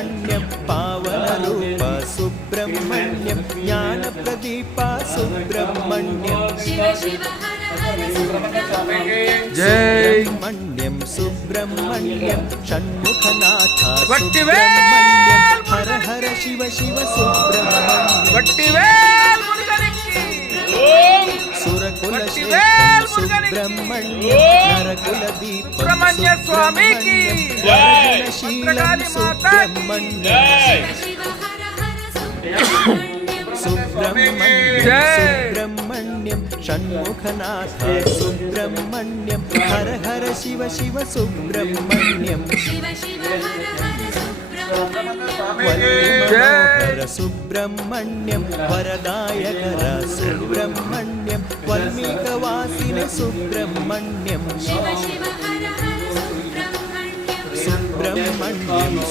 Subrahmanyam पावनरूप Subrahmanyam ज्ञानप्रदीप Subrahmanyam Shiv Shiv हर हर Subrahmanyam Subrahmanyam Subrahmanyam Shanmukhanath Subrahmanyam हर हर Shiv Shiv Subrahmanyam सुरकुलश्रेष्ठं Subrahmanyam नरकुलदीपं Subrahmanyam वरदनशीलं Subrahmanyam Shiv हर हर Subrahmanyam Subrahmanyam Shanmukhanath Subrahmanyam हर हर Shiv Shiv Subrahmanyam Shiv Shiv हर हर Subrahmanyam वल्लीमनोहर Subrahmanyam वरदायकर Subrahmanyam वल्मीकवासिने Subrahmanyam Shiv Shiv हर हर Subrahmanyam Subrahmanyam